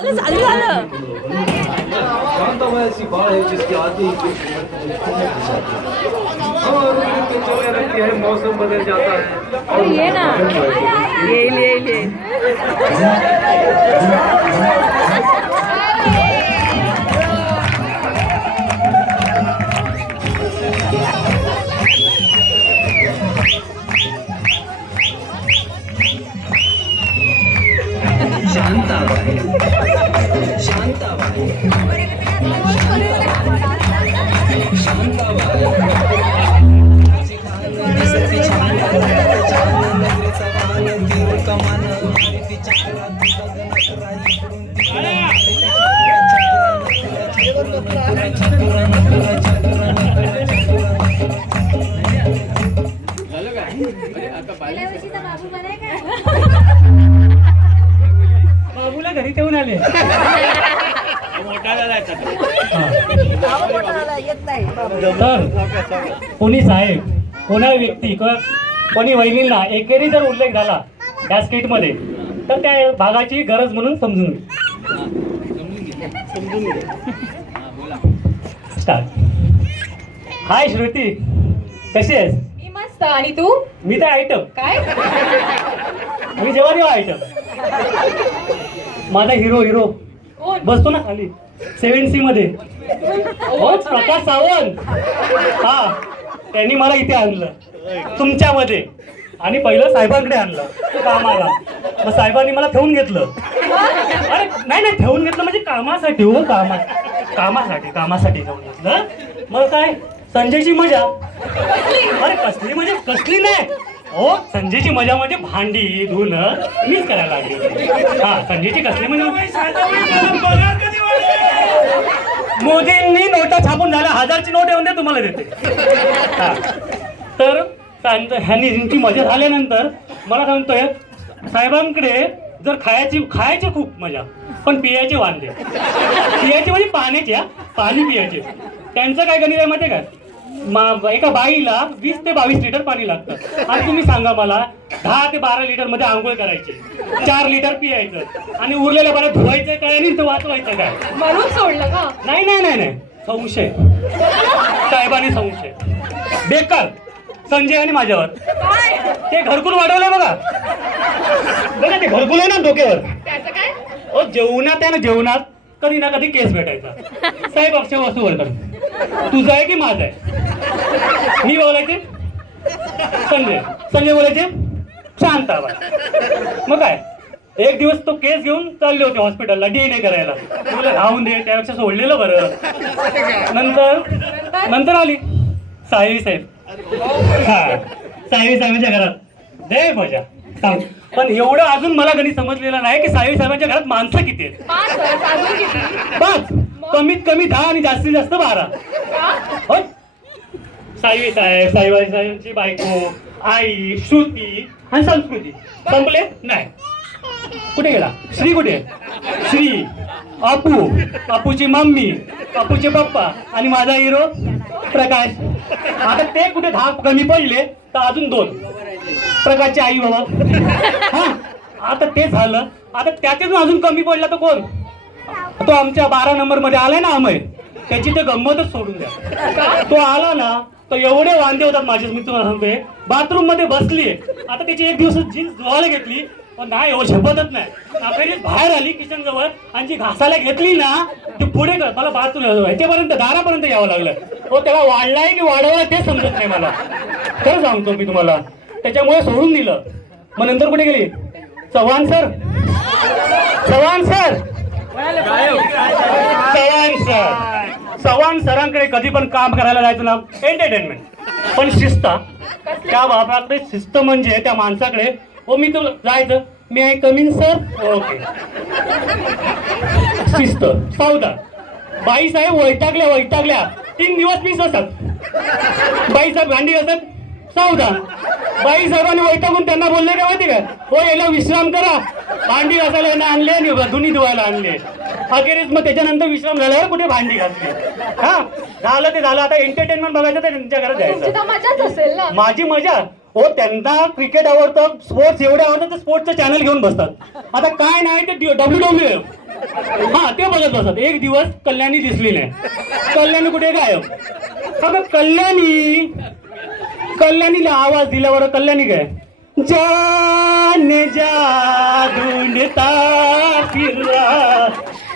चालू झालं. शांत वयसी बाळ है जिसकी आती ही चले रहती है, मौसम बदल जाता है और ये ना येईल येईल येईल. शांताबाई शांताबाई शांताबाई दिसती छान नगरीचा वाहन तीर कमान ती चक्रात गगनात बाबूला घरी ठेवून आले. तर कोणी साहेब कोणा व्यक्ती किंवा कोणी वहिनींना एकेरी जर उल्लेख झाला त्या स्किटमध्ये तर त्या भागाची गरज म्हणून समजून स्टार्ट. हाय श्रुती, कशी आहेस? मी मस्त. आणि तू? मी तर आयटम. काय? मी जेव्हा जेव्हा आयटम. माझा हिरो कोण? बसतो ना खाली 7C मध्ये, होच प्रकाश सावंत. हा, त्यांनी मला इथे आणलं तुमच्यामध्ये आणि पहिलं साहेबांकडे आणलं कामाला. मग साहेबांनी मला ठेवून घेतलं. अरे नाही ठेवून घेतलं म्हणजे कामासाठी. हो कामासाठी ठेवून घेतलं. मग काय संजयची मजा. अरे कसली म्हणजे कसली नाही हो, संजयची मजा म्हणजे भांडी धुणं मीच करायला लागली. हा, संजयची कसली म्हणजे मोदींनी नोटा छापून झाल्या, 1000ची नोट येऊन दे तुम्हाला देते. हा, तर ह्यांची मजा झाल्यानंतर मला सांगतोय साहेबांकडे जर खायची खूप मजा पण पियाचे वांदे. पियाचे म्हणजे पाण्याचे, पाणी पियाचे. त्यांचं काय गणित आहे माहिती आहे का? एका बाईला 20 ते 22 लिटर पाणी लागतं आणि तुम्ही सांगा मला 10 ते 12 लिटर मध्ये आंघोळ करायची, 4 लिटर पियायचं आणि उरलेल्या पाण्यात धुवायचं काय आणि वाचवायचं काय? म्हणून सोडलं का? नाही संशय. साहेबांनी संशय बेकार संजय आणि माझ्यावर. ते घरकुल वाढवलंय बघा. ते घरकुल आहे ना डोक्यावर. त्याचं काय? ओ जेवणात आहे ना, जेवणात कधी ना कधी केस भेटायचा. साहेब अक्षय वस्तू करतात, तुझं आहे की माझं आहे? मी बोलायचे संजय बोलायचे शांताबाई. मग काय एक दिवस तो केस घेऊन चालले होते हॉस्पिटलला DNA करायला. तुला राहून दे, त्यापेक्षा सोडलेलं बरं. नंतर आली साहेबी साहेब. हा, साहेबी साहेबांच्या घरात दे मजा सांग. पण एवढं अजून मला कधी समजलेलं नाही की साहेबी साहेबांच्या घरात माणसं किती आहेत. 5, कमीत कमी 10 आणि जास्तीत जास्त 12. हो, साहेबी साहेबांची बायको, आई, श्रुती आणि संस्कृती. संपले नाही. कुठे गेला श्री? कुठे? श्री, अपूची मम्मी, अपूचे पप्पा आणि माझा हिरो प्रकाश. आता ते कुठे 10 कमी पडले तर अजून 2 प्रकाशची आई बाबा. हा, आता ते झालं. आता त्याच्यातून अजून कमी पडला तर कोण? तो आमच्या 12 नंबर मध्ये आलाय ना अमय, त्याची ते गंमतच सोडून द्या. तो आला ना तर एवढे वांदे होतात माझे. मी तुम्हाला सांगतोय बाथरूम मध्ये बसली. आता त्याची एक दिवस जीन्स धुवायला घेतली पण नाही हो, झेपतच नाही. अखेरीस बाहेर आली किचन जवळ आणि जी घासायला घेतली ना ती पुढे मला बाथरूम ह्याच्यापर्यंत दारापर्यंत यावं लागलं. हो, त्याला वाढलाय की वाढवलाय ते समजत नाही मला. खरं सांगतो मी तुम्हाला. त्याच्यामुळे सोडून दिलं. मग नंतर कुठे गेली? चव्हाण सरांकडे कधी पण काम करायला जायचं ना, एंटरटेनमेंट पण शिस्त. त्या बापाकडे शिस्त म्हणजे त्या माणसाकडे हो मी तुला जायचं, मी आय कमिंग सर. ओके, शिस्त. सावधान. बाई साहेब वैतागल्या 3 दिवस मी असत. बाई साहेब भांडी असत सावधान. बाई साहेबांनी वैतागून त्यांना बोलले का माहिती काय? हो, याला विश्राम करा. भांडी घासायला यांना आणले आणि धुनी धुवायला आणले. अखेरीस मग त्याच्यानंतर विश्राम झाल्यावर कुठे भांडी घासली. हा, झालं ते झालं. आता एंटरटेनमेंट बघायचं तर त्यांच्या घरात जायचं. मजाच असेल ना. माझी मजा हो, त्यांना क्रिकेट आवडतं, स्पोर्ट्स एवढे आवडतं तर स्पोर्ट्सचं चॅनल घेऊन बसतात. आता काय नाही ते WWE हा ते बघत बसत. एक दिवस कल्याणी दिसली नाही. कल्याणी कुठे गायब. अगं कल्याणीला आवाज दिल्यावर कल्याणी काय जाने जा ढूंढता फिर रहा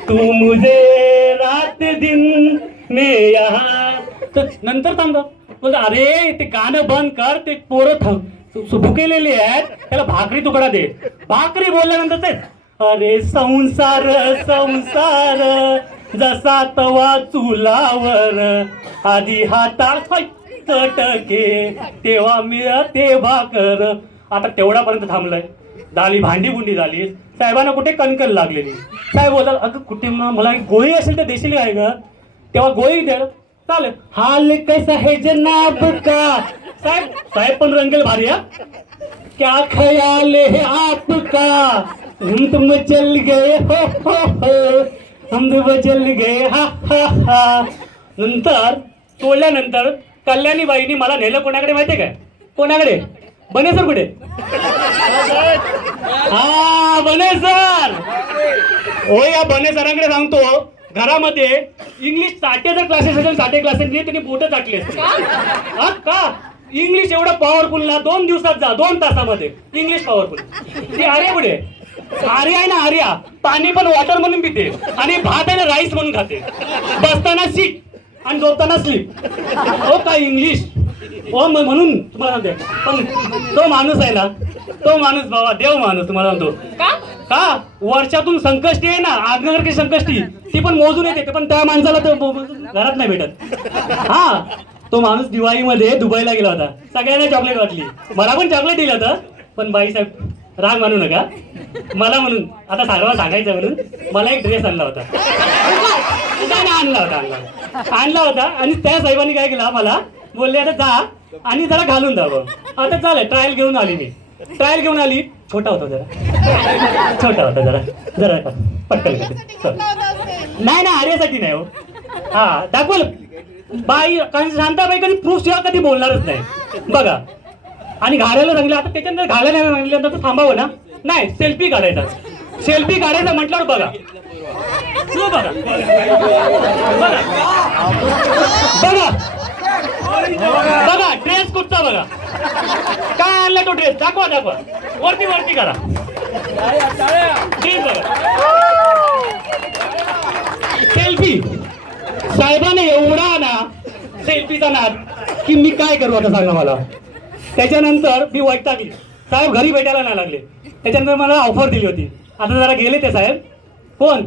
तू मुझे रात दिन में यहाँ. तर नंतर थांबतात. बोलतो अरे ते गाणं बंद कर. ते पोरं भुकेलेली आहेत. त्याला भाकरी तुकडा दे. भाकरी बोलल्यानंतर ते अरे संसार संसार जसा तवा चुलावर आधी हातात चटके तेव्हा मिळते भाकर. आता तेवढ्यापर्यंत थांबलंय. झाली भांडी बुंडी झाली. साहेबांना कुठे कणकण लागलेली. साहेब बोलतात अगं कुठे मला गोळी असेल तर देशील काय ग. तेव्हा गोळी द्या चालेल. हाल कैसा है जनाब का. साहेब पण रंगेल भारी. हा क्या ख्याल है आपका हम तुम चल गए हो हम तुम चल गए हा हा हा. नंतर सोडल्यानंतर कल्याणीबाईंनी मला नेलं कोणाकडे माहितीये काय. कोणाकडे बनेसर. कुठे हा बनेसर. हो या बनेसरांकडे सांगतो घरामध्ये इंग्लिश साठे जर क्लासेस असेल 60 क्लासेस त्यांनी बोटं टाकली असते. हा का इंग्लिश एवढं पॉवरफुल ना 2 दिवसात जा 2 तासामध्ये इंग्लिश पॉवरफुल. ती आर्या कुठे. आर्या आहे ना आर्या. पाणी पण वॉटर म्हणून पिते आणि भात आहे ना राईस म्हणून खाते. बसताना सीट आणि झोपताना स्लीप. हो काय इंग्लिश. हो म्हणून तुम्हाला सांगते. पण तो माणूस आहे ना तो माणूस बाबा देव माणूस तुम्हाला सांगतो. का वर्षातून संकष्टी आहे ना आग्नेय संकष्टी ती पण मोजून येते. पण त्या माणसाला तर घरात नाही भेटत. हा तो माणूस दिवाळीमध्ये दुबईला गेला होता. सगळ्यांना चॉकलेट वाटली. मला पण चॉकलेट दिलं होतं. पण बाईसाहेब राग मानू नका. मला म्हणून आता सर्व सांगायचं म्हणून मला एक ड्रेस आणला होता. आणला होता आणि त्या साहेबांनी काय केलं मला बोलले आता जा आणि जरा घालून द्यावं. आता चालेल ट्रायल घेऊन आली मी. ट्रायल घेऊन आली. छोटा होता जरा पटकन नाही ना आर्यासाठी नाही. हो हा दाखवलं बाई कारण शांताबाई कधी प्रूफ शिवाय कधी बोलणारच नाही बघा. आणि घालायला सांगितलं. आता त्याच्यानंतर घालायला सांगितल्यानंतर थांबावं ना. नाही सेल्फी काढायचा. सेल्फी काढायचा म्हटल्यावर बघा बघा बघा बघा ड्रेस कुठचा बघा. काय आणला तो ड्रेस दाखवा वरती करा. ड्रेस बघा. सेल्फी साहेबाने एवढा ना सेल्फीचा नाद की मी काय करू आता सांगा मला. त्याच्यानंतर मी वैतागली. साहेब घरी भेटायला नाही लागले. त्याच्यानंतर मला ऑफर दिली होती. आता जरा गेले ते साहेब. कोण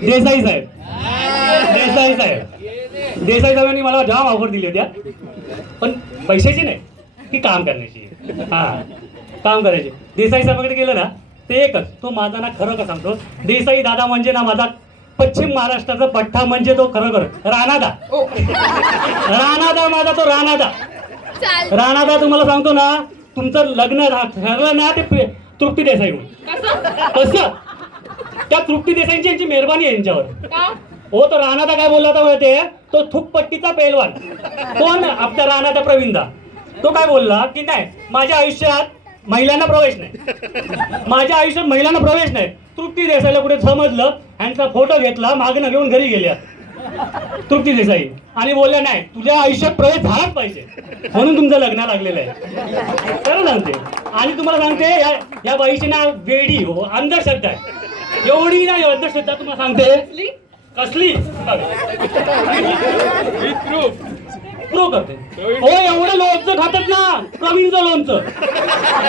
देसाई साहेब. देसाई साहेबांनी मला जाम ऑफर दिली होत्या. पण पैशाची नाही ती काम करण्याची. हा काम करायची. देसाई साहेबांकडे गेलं ना ते एकच तो माझा ना खरं का सांगतो. देसाई दादा म्हणजे ना माझा पश्चिम महाराष्ट्राचा पठ्ठा म्हणजे तो खरोखर राणादा. माझा तो राणादा तुम्हाला सांगतो ना तुमचं लग्न ठरलं ना ते तृप्ती देसाई कसं त्या तृप्ती देसाईंची यांची मेहरबानी आहे यांच्यावर. हो तो राणादा काय बोलला होता माहितीये. तो थुकपट्टीचा पैलवान कोण आपला राणादा प्रवीणदा. तो काय बोलला की नाही माझ्या आयुष्यात महिलांना प्रवेश नाही. तृप्ती देसाईला कुठे समजलं. ह्यांचा फोटो घेतला मागणं घेऊन घरी गेल्या तृप्ती देसाई आणि बोलल्या नाही तुझ्या आयुष्यात प्रवेश झालाच पाहिजे म्हणून तुमचं लग्न लागलेलं आहे. खरं सांगते. आणि तुम्हाला सांगते या बाईची ना वेडी हो अंधश्रद्धा आहे. एवढी ना अंधश्रद्धा तुम्हाला सांगते कसली प्रूव्ह करते. हो एवढं लोणचं खातात ना प्रवीणचं लोणचं.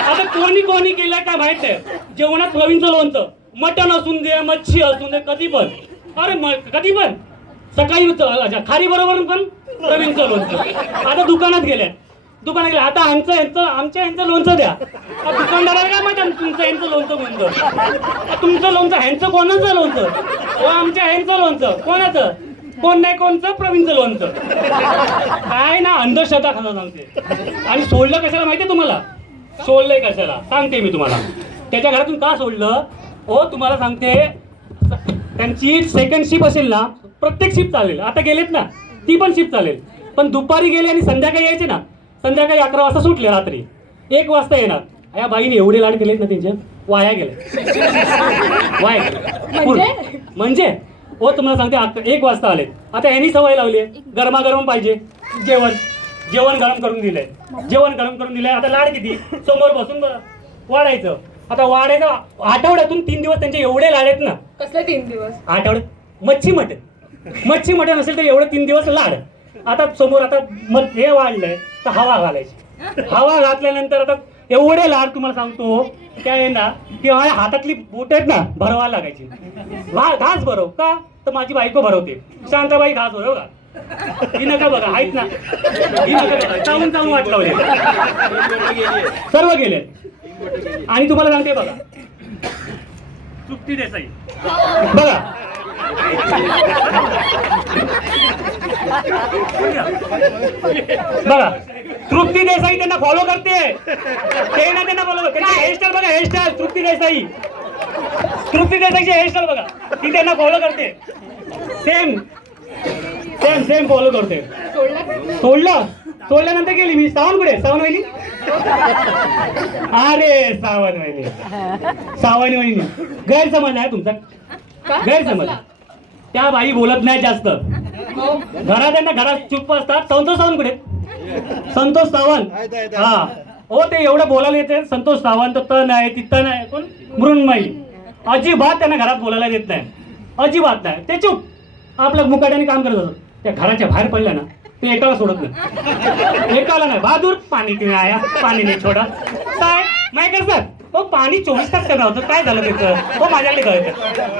आता कोणी केलं काय माहित आहे. जेवणात प्रवीणचं लोणचं मटण असून दे मच्छी असून दे कधी पण कधी पण सकाळी खारी बरोबर पण प्रवीणचं लोणचं. आता दुकानात गेले आता आमच्या यांचं लोणचं द्या. दुकानदाराला काय माहिती तुमचं यांचं लोणचं कोणतं. तुमचं लोणचं ह्यांचं कोणाचं लोणचं. हो आमच्या ह्यांचं लोणचं कोणाचं कोण नाही कोणचं प्रवीणचं लोणचं. काय ना अंधश्रद्धा खायला सांगते. आणि सोडलं कशाला माहितीये तुम्हाला. सोडलंय कशाला सांगते मी तुम्हाला. त्याच्या घरातून का सोडलं हो तुम्हाला सांगते. त्यांची सेकंड शिफ्ट असेल ना प्रत्येक शिफ्ट चालेल. आता गेलेत ना ती पण शिफ्ट चालेल. पण दुपारी गेले आणि संध्याकाळी यायचे ना संध्याकाळी 11 वाजता सुटले रात्री 1 वाजता येणार. या बाईने एवढे लाड केलेत ना त्यांचे वाया गेले. वाया गेले. म्हणजे हो तुम्हाला सांगते आता 1 वाजता आले. आता यांनी सवय लावली आहे गरमागरम पाहिजे. जेवण गरम करून दिलंय. आता लाड किती समोर बसून वाढायचं. आता वाढायचं आठवड्यातून 3 दिवस त्यांचे एवढे लाड आहेत ना. कसले 3 दिवस? आठवड्यात मच्छी मटण असेल तर एवढे 3 दिवस लाड. आता समोर आता मग हे वाढलंय तर हवा घालायची. हवा घातल्यानंतर आता एवढे लाड तुम्हाला सांगतो काय आहे ना की माझ्या हातातली बोट आहेत ना भरवायला लागायची. घास भरव का तर माझी बायको भरवते. शांताबाई घास भरव का ही नका बघा आहेत ना. ही नका बघा चावून वाट लावले सर्व गेले. आणि तुम्हाला सांगते बघा तृप्ती देसाई बघा तृप्ती देसाई त्यांना फॉलो करते. ते ना त्यांना फॉलो करते. हेअरस्टाईल बघा हेअरस्टाईल तृप्ती देसाईची हेअरस्टाईल बघा ती त्यांना फॉलो करते. सेम फॉलो करते. सोडल्यानंतर गेली मी. सावन कुठे सावन वहिनी? अरे सावन वहिनी गैरसमज आहे तुमचा. गैरसमज त्या बाई बोलत नाही जास्त. घरात चुप असतात. संतोष सावंत कुठे? संतोष सावंत हा हो ते एवढं बोलायला येते. संतोष सावंत तण आहे तिथं नाही कोण मृण्मयी अजिबात त्यांना घरात बोलायला देत नाही. अजिबात नाही. ते चुप आपलं मुकाट्याने काम करत असत. त्या घराच्या बाहेर पडल्या ना ते एकाला सोडत नाही. एकाला नाही. बहादूर पाणी पिणे आया पाणी नाही छोडा काय माहिती सर हो पाणी 24 तास करणार होतं. काय झालं त्याचं हो माझ्याकडे कळतं.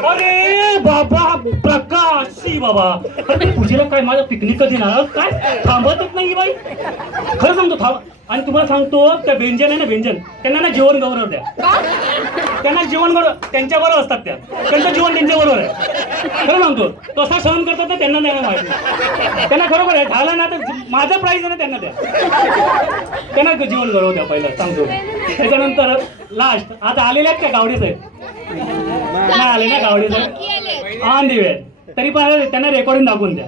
अरे बाबा प्रकाशी बाबा अरे पूजेला काय माझं पिकनिक कधी ना काय थांबतच नाही बाई. खरं सांगतो थांब. आणि तुम्हाला सांगतो त्या व्यंजन आहे ना व्यंजन त्यांना ना जेवण गौरव द्या. त्यांना जेवण गौरव त्यांच्याबरोबर असतात. त्यांचं जीवन त्यांच्याबरोबर आहे. खरं सांगतो कसा सहन करतात ना त्यांना द्यायला माहिती. त्यांना खरोखर आहे झालं ना तर माझं प्राईज आहे ना त्यांना द्या. त्यांना जीवन गौरव द्या पहिलं सांगतो. त्याच्यानंतर लास्ट आता आलेले आहेत का गावडे साहेब? नाही आले ना गावडे साहेब ऑन दी वे. तरी पण त्यांना रेकॉर्डिंग दाखवून द्या.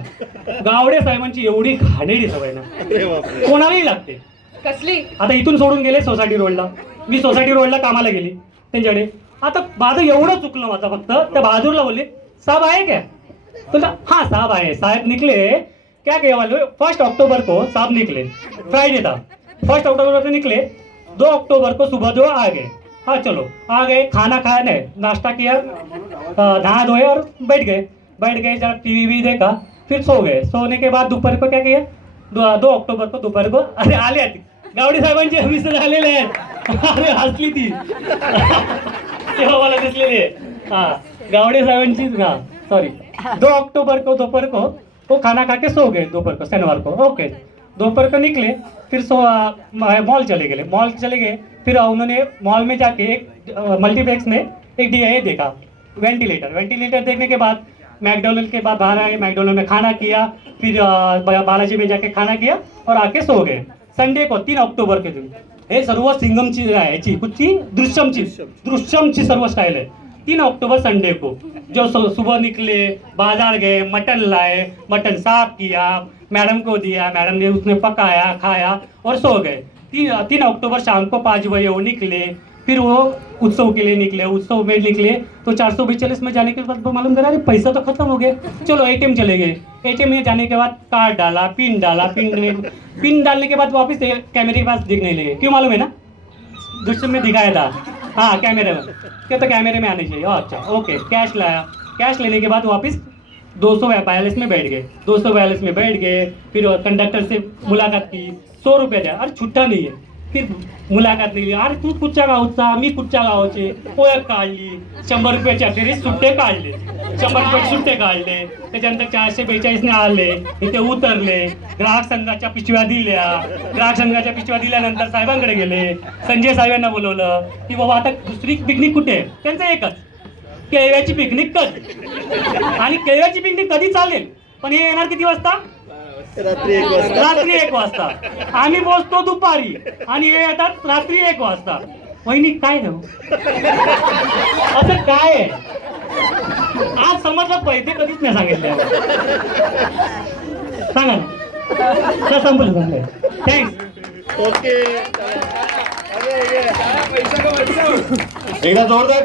गावडे साहेबांची एवढी घाणेरडी सवय ना कोणालाही लागते. कसली? आता इथून सोडून गेले सोसायटी रोडला. मी सोसायटी रोडला कामाला गेली त्यांच्याकडे. आता माझं एवढं चुकलं माझं फक्त त्या बहादूरला बोलले साहब आहे क्या? तो हाँ साहब आए. साहब निकले क्या कहे वाले 1 अक्टूबर को साहब निकले. फ्राइडे था 1 अक्टूबर को निकले. 2 अक्टूबर को सुबह 2 आ गए. हाँ चलो आ गए खाना खाया नहीं नाश्ता किया नहा धोए और बैठ गए जरा टीवी देखा फिर सो गए. सोने के बाद दोपहर को क्या किया 2 अक्टूबर को दोपहर को अरे आले गावडे साहेबांचे मिसेस आलेले आहेत. अरे हसली ती तेव्हा मला दिसलेली आहे. हाँ गावड़े साहेबांची हाँ सॉरी 2 अक्टूबर को दोपहर को वो खाना खा के सो गए. दोपहर को शनिवार को ओके. दोपहर को निकले फिर मॉल चले गए. फिर उन्होंने मॉल में जाके एक मल्टीप्लेक्स में एक ये देखा वेंटिलेटर देखने के बाद मैकडोनल्ड के बाद बाहर आए. मैकडोनल्ड में खाना किया. फिर बालाजी में जाके खाना किया और आके सो गए. संडे को 3 अक्टूबर के दिन हे सर्व सिंगमची याची कुठची दृश्यमची सर्व स्टाईल आहे. 3 अक्टूबर संडे को जो सुबह निकले बाजार गए मटन लाए मटन साफ किया मैडम को दिया. मैडम ने उसने पकाया खाया और सो गए. 3 अक्टूबर शाम को 5 बजे वो निकले. फिर वो उत्सव के लिए निकले. उत्सव में निकले तो 442 में जाने के बाद मालूम करा अरे पैसा तो खत्म हो गया. चलो ATM चले गए. ATM में जाने के बाद कार्ड डाला पिन डालने के बाद वापस कैमरे के पास दिखने लगे. क्यों मालूम है ना दृश्य में दिखाया था. हाँ कैमरे में क्या तो कैमरे में आने चाहिए. अच्छा ओके कैश लाया. कैश लेने के बाद वापस 242 में बैठ गए. 242 में बैठ गए. फिर कंडक्टर से मुलाकात की. 100 रुपये द्या. अरे छुट्टा नाही आहे. फिर मुलाकात नाही. अरे तू कुठच्या गावचा मी कुठच्या गावाचे ओळख काढली. 100 रुपयाचे अखेरीस सुट्टे काढले. 100 रुपये सुट्टे काढले. त्याच्यानंतर 442ने आले इथे उतरले. ग्राहक संघाच्या पिशव्या दिल्यानंतर साहेबांकडे गेले. संजय साहेबांना बोलवलं की बाबा आता दुसरी पिकनिक कुठे आहे. त्यांचं एकच केळव्याची पिकनिक कधी. आणि केळव्याची पिकनिक कधी चालेल पण हे येणार किती वाजता रात्री 1 वाजता. आम्ही पोहोचतो दुपारी आणि हे येतात रात्री 1 वाजता. वहिनी काय ना असं काय आहे. आज समजलं पैसे कधीच नाही सांगितले. सांगा ना संपलं थँक्स. ओके पैसा का पैसा एकदा जोरदार